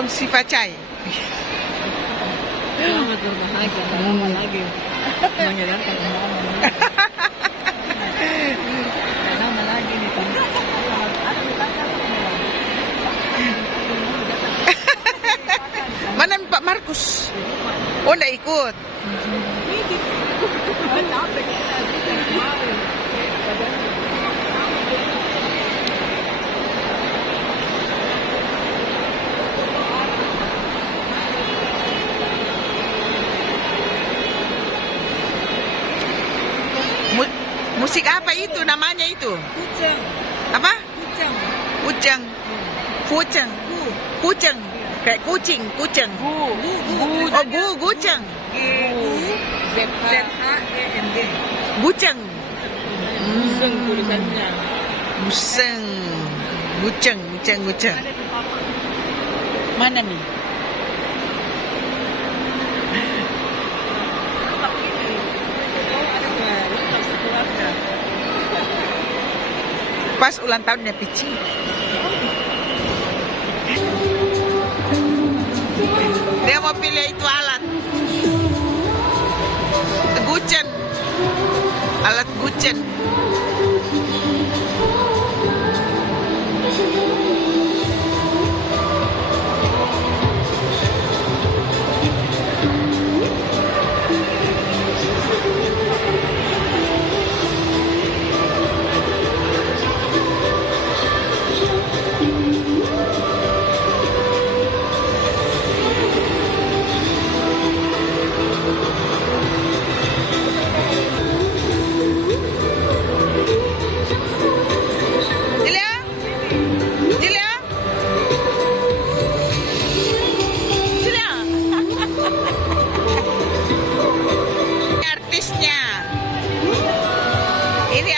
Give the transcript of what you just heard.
Itong si Fachay. Salamat na bahagia. Naman lagi. Mangyayari ka naman. Naman lagi nito. Manami Pak Marcos. Oh, naikot. Musik apa itu namanya itu? Kucing. Apa? Kucing. Kucing. Kucing. Kucing. Kayak kucing, kucing. Oh, guceng. Z-H-E-N-G. Guceng. Museng tulisannya. Museng. Guceng, guceng, guceng. Mana nih? Pas ulang tahunnya Pici. Dia mau pilih itu alat. Gucen. Alat gucen. Ini